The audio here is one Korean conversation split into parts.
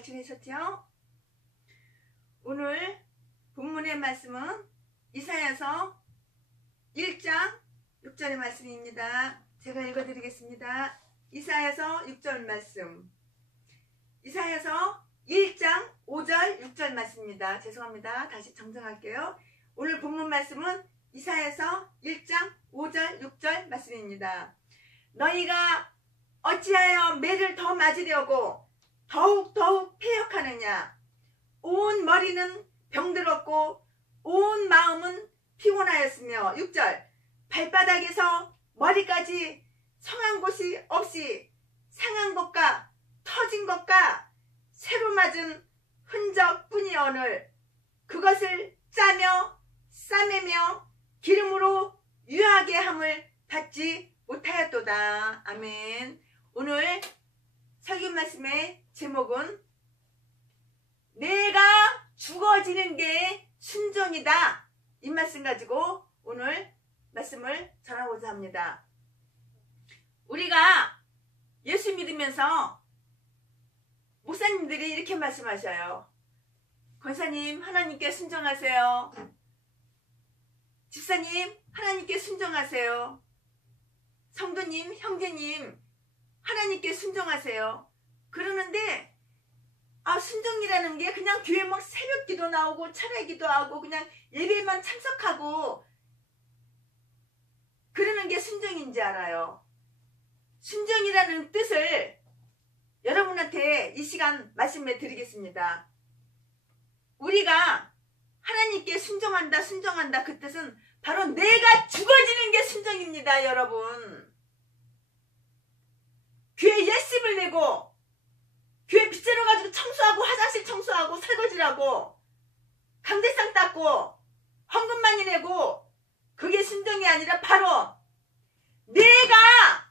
잘 지내셨죠? 오늘 본문의 말씀은 이사야서 1장 6절의 말씀입니다. 제가 읽어드리겠습니다. 이사야서 6절 말씀. 이사야서 1장 5절 6절 말씀입니다. 죄송합니다. 다시 정정할게요. 오늘 본문 말씀은 이사야서 1장 5절 6절 말씀입니다. 너희가 어찌하여 매를 더 맞으려고 더욱 패역하느냐. 온 머리는 병들었고 온 마음은 피곤하였으며 6절 발바닥에서 머리까지 성한 곳이 없이 상한 것과 터진 것과 새로 맞은 흔적뿐이오늘 그것을 짜며 싸매며 기름으로 유하게 함을 받지 못하였도다. 아멘. 오늘 설교 말씀의 제목은 내가 죽어지는 게 순종이다. 이 말씀 가지고 오늘 말씀을 전하고자 합니다. 우리가 예수 믿으면서 목사님들이 이렇게 말씀하셔요. 권사님 하나님께 순종하세요. 집사님 하나님께 순종하세요. 성도님 형제님 하나님께 순종하세요. 그러는데 순종이라는 게 그냥 교회 막 새벽기도 나오고 철회기도 하고 그냥 예배만 참석하고 그러는 게 순종인지 알아요. 순종이라는 뜻을 여러분한테 이 시간 말씀해 드리겠습니다. 우리가 하나님께 순종한다 그 뜻은 바로 내가 죽어지는 게 순종입니다. 여러분, 교회 예습을 내고 교회 빗자루 가지고 청소하고 화장실 청소하고 설거지하고 강대상 닦고 헌금 많이 내고 그게 순종이 아니라 바로 내가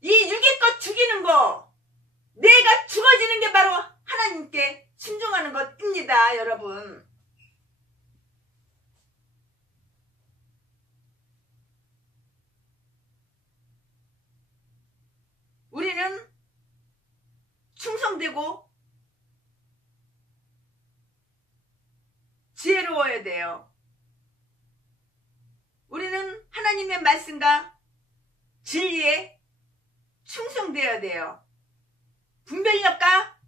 이 육의 것 죽이는 거, 내가 죽어지는 게 바로 하나님께 순종하는 것입니다. 여러분, 우리는 충성되고 지혜로워야 돼요. 우리는 하나님의 말씀과 진리에 충성되어야 돼요. 분별력과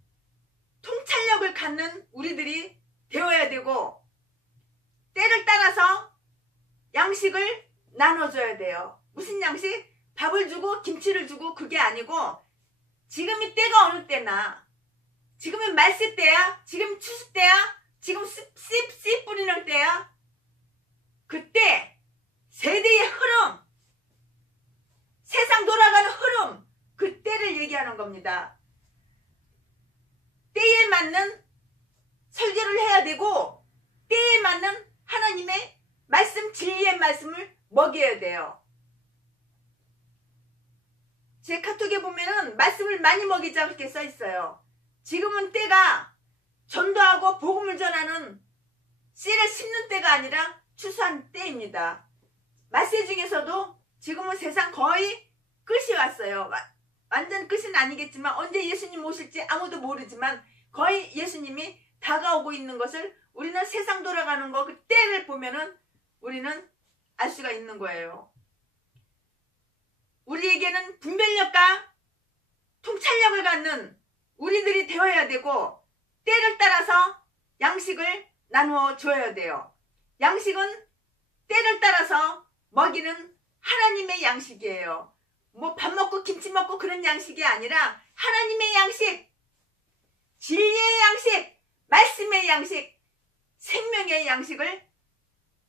통찰력을 갖는 우리들이 되어야 되고 때를 따라서 양식을 나눠줘야 돼요. 무슨 양식? 밥을 주고 김치를 주고 그게 아니고 지금이 때가 어느 때나 지금은 말씨 때야, 지금 추수 때야, 지금 씨 뿌리는 때야. 그때 세대의 흐름, 세상 돌아가는 흐름, 그 때를 얘기하는 겁니다. 때에 맞는 설교를 해야 되고 때에 맞는 하나님의 말씀, 진리의 말씀을 먹여야 돼요. 제 카톡에 보면은 말씀을 많이 먹이자 그렇게 써 있어요. 지금은 때가 전도하고 복음을 전하는 씨를 심는 때가 아니라 추수한 때입니다. 말세 중에서도 지금은 세상 거의 끝이 왔어요. 완전 끝은 아니겠지만 언제 예수님 오실지 아무도 모르지만 거의 예수님이 다가오고 있는 것을 우리는 세상 돌아가는 거 그 때를 보면은 우리는 알 수가 있는 거예요. 우리에게는 분별력과 통찰력을 갖는 우리들이 되어야 되고 때를 따라서 양식을 나누어 줘야 돼요. 양식은 때를 따라서 먹이는 하나님의 양식이에요. 뭐 밥 먹고 김치 먹고 그런 양식이 아니라 하나님의 양식, 진리의 양식, 말씀의 양식, 생명의 양식을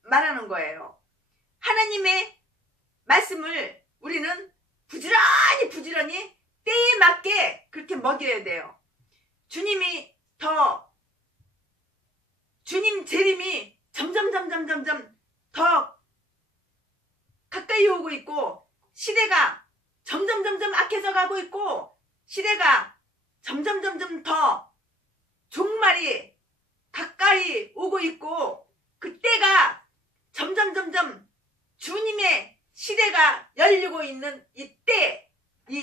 말하는 거예요. 하나님의 말씀을 우리는 부지런히 때에 맞게 그렇게 먹여야 돼요. 주님 재림이 점점 더 가까이 오고 있고 시대가 점점 악해져 가고 있고 시대가 점점 더 종말이 가까이 오고 있고 그때가 점점 주님의 시대가 열리고 있는 이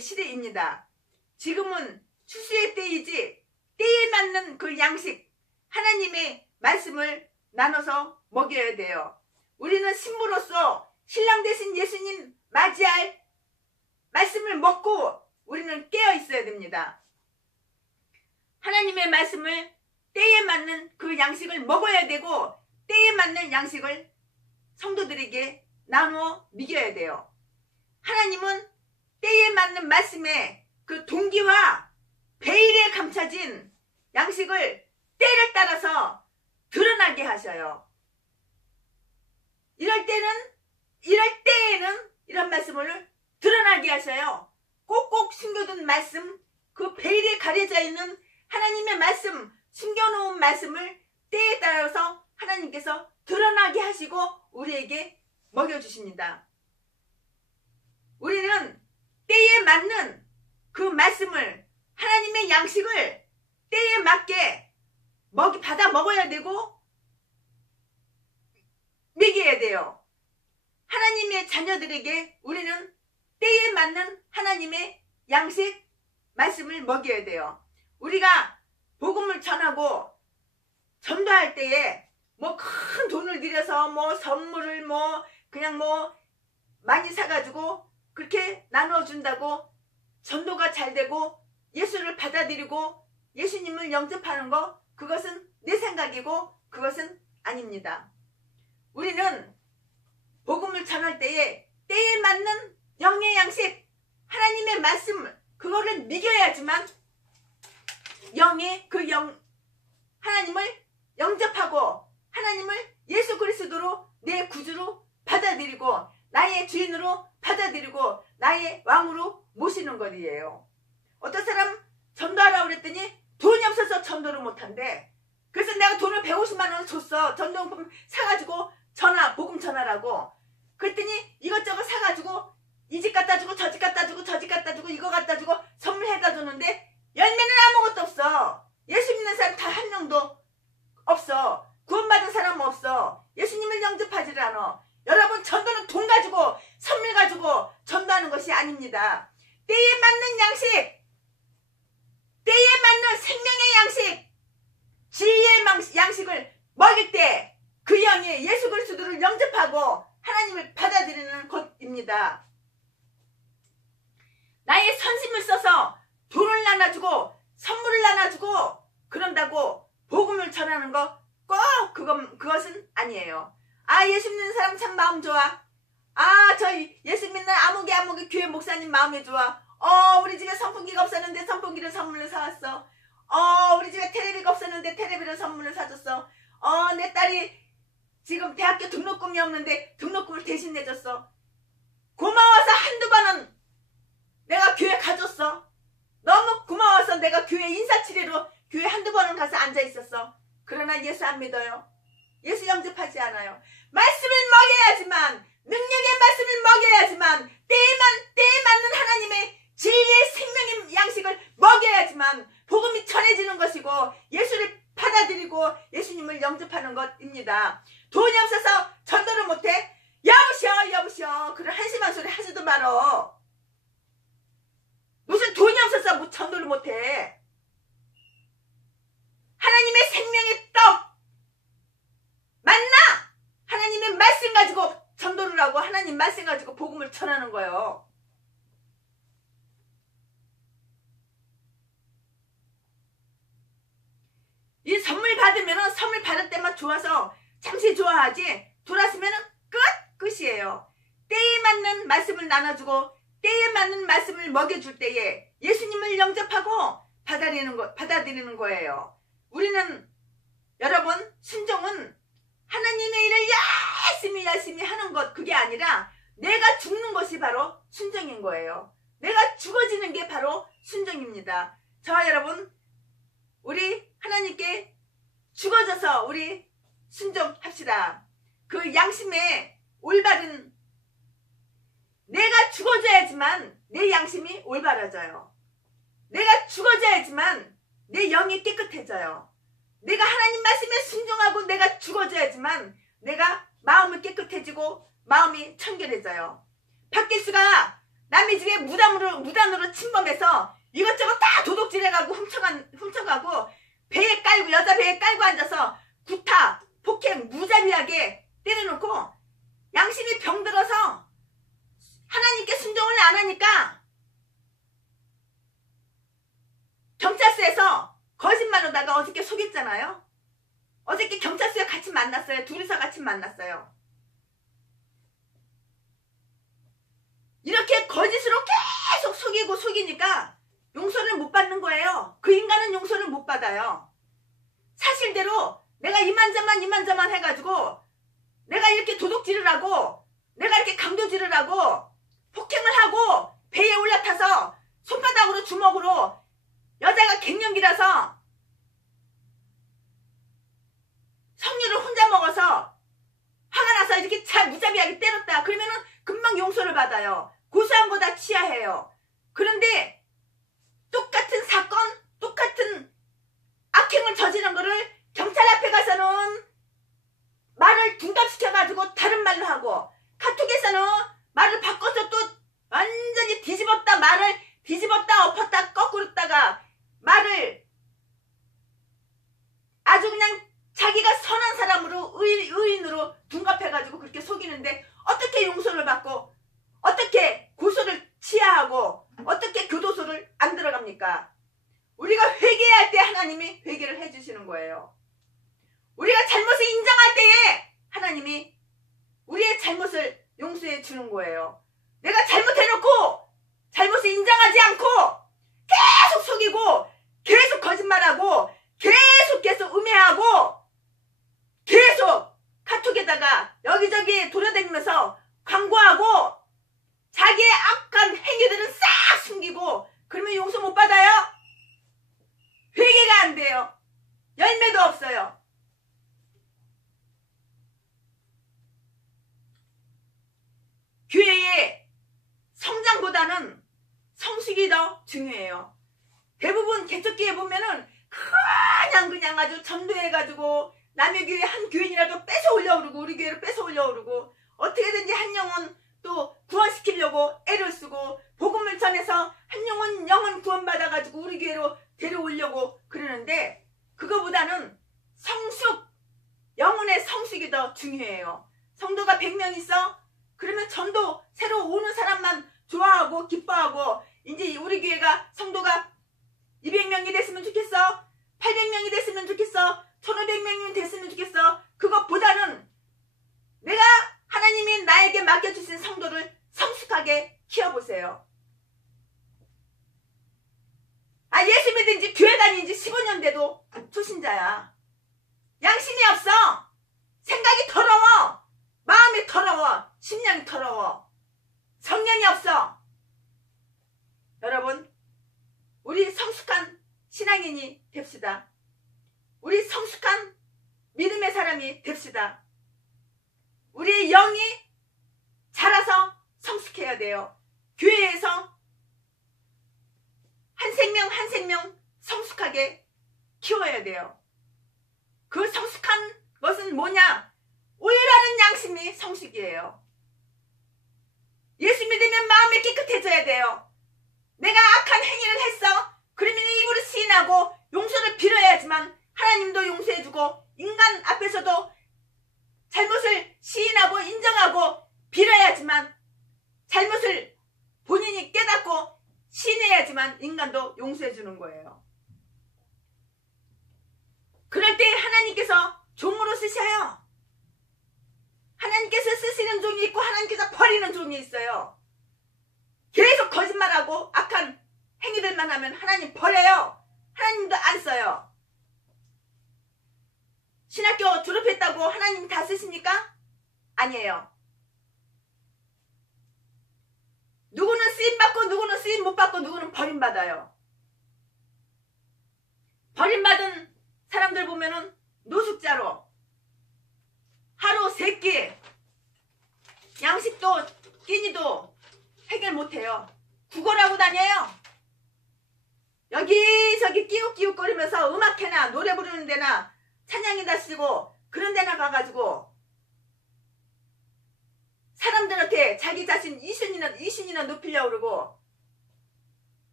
시대입니다. 지금은 추수의 때이지 때에 맞는 그 양식, 하나님의 말씀을 나눠서 먹여야 돼요. 우리는 신부로서 신랑 되신 예수님 맞이할 말씀을 먹고 우리는 깨어 있어야 됩니다. 하나님의 말씀을 때에 맞는 그 양식을 먹어야 되고 때에 맞는 양식을 성도들에게 나누어 먹여야 돼요. 하나님은 때에 맞는 말씀에 그 동기와 베일에 감춰진 양식을 때를 따라서 드러나게 하셔요. 이럴 때에는 이런 말씀을 드러나게 하셔요. 꼭꼭 숨겨둔 말씀, 그 베일에 가려져 있는 하나님의 말씀, 숨겨놓은 말씀을 때에 따라서 하나님께서 드러나게 하시고 우리에게 먹여주십니다. 우리는 때에 맞는 그 말씀을, 하나님의 양식을 때에 맞게 받아 먹어야 되고 먹여야 돼요. 하나님의 자녀들에게 우리는 때에 맞는 하나님의 양식 말씀을 먹여야 돼요. 우리가 복음을 전하고 전도할 때에 뭐 큰 돈을 들여서 뭐 선물을 그냥 많이 사가지고 그렇게 나눠준다고 전도가 잘 되고 예수를 받아들이고 예수님을 영접하는 거, 그것은 내 생각이고 그것은 아닙니다. 우리는 복음을 전할 때에 때에 맞는 영의 양식, 하나님의 말씀, 그거를 믿어야지만 하나님을 영접하고 하나님을 예수 그리스도로 내 구주로 받아들이고 나의 주인으로 받아들이고 나의 왕으로 모시는 것이에요. 어떤 사람 전도하라고 그랬더니 돈이 없어서 전도를 못한대. 그래서 내가 돈을 150만 원 줬어. 전도용품 사가지고 복음 전하라고. 그랬더니 이것저것 사가지고 이 집 갖다 주고 저 집 갖다 주고 저 집 갖다 주고 이거 갖다 주고 선물해다 주는데 열매는 아무것도 없어. 예수 믿는 사람 다 한 명도 없어. 구원받은 사람은 없어. 예수님을 영접하지 않아. 여러분, 전도는 돈 가지고 선물 가지고 전도하는 것이 아닙니다. 때에 맞는 양식, 때에 맞는 생명의 양식, 진리의 양식을 먹일 때 그 영이 예수 그리스도를 영접하고 하나님을 받아들이는 것입니다. 나의 선심을 써서 돈을 나눠주고 선물을 나눠주고 그런다고 복음을 전하는 거 꼭 그것은 아니에요. 아, 예수 믿는 사람 참 마음 좋아. 아, 저희 예수 믿는 아무개 교회 목사님 마음이 좋아. 우리 집에 선풍기가 없었는데 선풍기를 선물로 사왔어. 우리 집에 테레비가 없었는데 테레비를 선물로 사줬어. 내 딸이 지금 대학교 등록금이 없는데 등록금을 대신 내줬어. 고마워서 한두 번은 내가 교회 가줬어. 너무 고마워서 내가 교회 인사치레로 교회 한두 번은 가서 앉아 있었어. 그러나 예수 안 믿어요. 예수 영접하지 않아요. 말씀을 먹여야지만, 능력의 말씀을 먹여야지만, 때에 맞는 하나님의 진리의 생명의 양식을 먹여야지만 복음이 전해지는 것이고 예수를 받아들이고 예수님을 영접하는 것입니다. 돈이 없어서 전도를 못해? 여보시오 그런 한심한 소리 하지도 말어. 무슨 돈이 없어서 뭐 전도를 못해? 하나님의 생명의 떡 맞나? 하나님의 말씀 가지고 전도를 하고 하나님 말씀 가지고 복음을 전하는 거예요. 이 선물 받으면은 선물 받을 때만 좋아서 잠시 좋아하지 돌았으면은 끝이에요. 때에 맞는 말씀을 나눠주고 때에 맞는 말씀을 먹여줄 때에 예수님을 영접하고 받아들이는 거예요. 우리는, 여러분, 순종은 하나님의 일을 열심히 하는 것, 그게 아니라 내가 죽는 것이 바로 순종인 거예요. 내가 죽어지는 게 바로 순종입니다. 저와 여러분, 우리 하나님께 죽어져서 우리 순종합시다. 그 양심에 올바른, 내가 죽어져야지만 내 양심이 올바라져요. 내가 죽어져야지만 내 영이 깨끗해져요. 내가 하나님 말씀에 순종하고 내가 죽어져야지만 내가 마음이 깨끗해지고 마음이 청결해져요. 박길수가 남의 집에 무단으로 침범해서 이것저것 다 도둑질해가고 훔쳐가고 배에 깔고 여자 배에 깔고 앉아서 구타, 폭행 무자비하게 때려놓고 양심이 병들어서 하나님께 순종을 안 하니까 경찰서에서 거짓말로다가 어저께 속였잖아요. 어저께 경찰서에 같이 만났어요. 둘이서 같이 만났어요. 이렇게 거짓으로 계속 속이니까 용서를 못 받는 거예요. 그 인간은 용서를 못 받아요. 사실대로 내가 이만저만 해가지고 내가 이렇게 도둑질을 하고 내가 이렇게 강도질을 하고 폭행을 하고 배에 올라타서 손바닥으로 주먹으로 여자가 갱년기라서 석류를 혼자 먹어서 화가 나서 이렇게 잘 무자비하게 때렸다. 그러면은 금방 용서를 받아요. 고소함보다 치하해요. 그런데 똑같은 사건, 똑같은 악행을 저지른 거를 경찰 앞에 가서는 말을 둔갑시켜가지고 다른 말로 하고 카톡에서는 말을 바꿔서 또 완전히 말을 뒤집었다 엎었다 거꾸로다가 말을 아주 그냥 자기가 선한 사람으로 의인으로 둔갑해가지고 그렇게 속이는데 어떻게 용서를 받고 어떻게 고소를 취하하고 어떻게 교도소를 안 들어갑니까? 우리가 회개할 때 하나님이 회개를 해주시는 거예요. 우리가 잘못을 인정할 때에 하나님이 우리의 잘못을 용서해 주는 거예요. 내가 잘못해놓고 잘못을 인정하지 않고 계속 속이고 계속 거짓말하고 계속 음해하고 계속 카톡에다가 여기저기 돌아다니면서 광고하고 자기의 악한 행위들은 싹 숨기고 그러면 용서 못 받아요? 회개가 안 돼요. 열매도 없어요. 교회의 성장보다는 성숙이 더 중요해요. 대부분 개척교회 보면은 그냥 아주 전도해가지고 남의 교회 한 교인이라도 뺏어 올려오르고 우리 교회로 뺏어 올려오르고 어떻게든지 한 영혼 또 구원시키려고 애를 쓰고 복음을 전해서 한 영혼 구원받아가지고 우리 교회로 데려오려고 그러는데 그거보다는 성숙, 영혼의 성숙이 더 중요해요. 성도가 100명 있어? 그러면 전도 새로 오는 사람만 좋아하고 기뻐하고 이제 우리 교회가 성도가 200명이 됐으면 좋겠어? 800명이 됐으면 좋겠어? 1500명이 됐으면 좋겠어? 그것보다는 내가 하나님이 나에게 맡겨주신 성도를 성숙하게 키워보세요. 예수 믿은 지 교회 다닌 지 15년 돼도 초신자야. 양심이 없어. 생각이 더러워. 마음이 더러워. 심령이 더러워. 성령이 없어. 여러분, 우리 성숙한 신앙인이 됩시다. 우리 성숙한 믿음의 사람이 됩시다. 우리의 영이 자라서 성숙해야 돼요. 교회에서 한 생명 한 생명 성숙하게 키워야 돼요. 그 성숙한 것은 뭐냐? 올바른 양심이 성숙이에요. 예수 믿으면 마음이 깨끗해져야 돼요. 내가 악한 행위를 했어. 그러면 입으로 시인하고 용서를 빌어야지만 하나님도 용서해주고 인간 앞에서도 잘못을 시인하고 인정하고 빌어야지만 잘못을 본인이 깨닫고 시인해야지만 인간도 용서해주는 거예요. 그럴 때 하나님께서 종으로 쓰셔요. 하나님께서 쓰시는 종이 있고 하나님께서 버리는 종이 있어요. 계속 거짓말하고 악한 행위들만 하면 하나님 버려요. 하나님도 안 써요. 신학교 졸업했다고 하나님 다 쓰십니까? 아니에요. 누구는 쓰임받고 누구는 쓰임 못받고 누구는 버림받아요. 버림받은 사람들 보면은 노숙자로 하루 3끼 양식도 끼니도 해결 못해요. 구걸하고 다녀요. 여기저기 끼욱끼욱거리면서 음악회나 노래 부르는 데나 찬양이다 쓰고 그런 데나 가가지고 사람들한테 자기 자신 이신이나 높이려고 그러고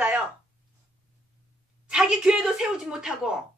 받아요. 자기 교회도 세우지 못하고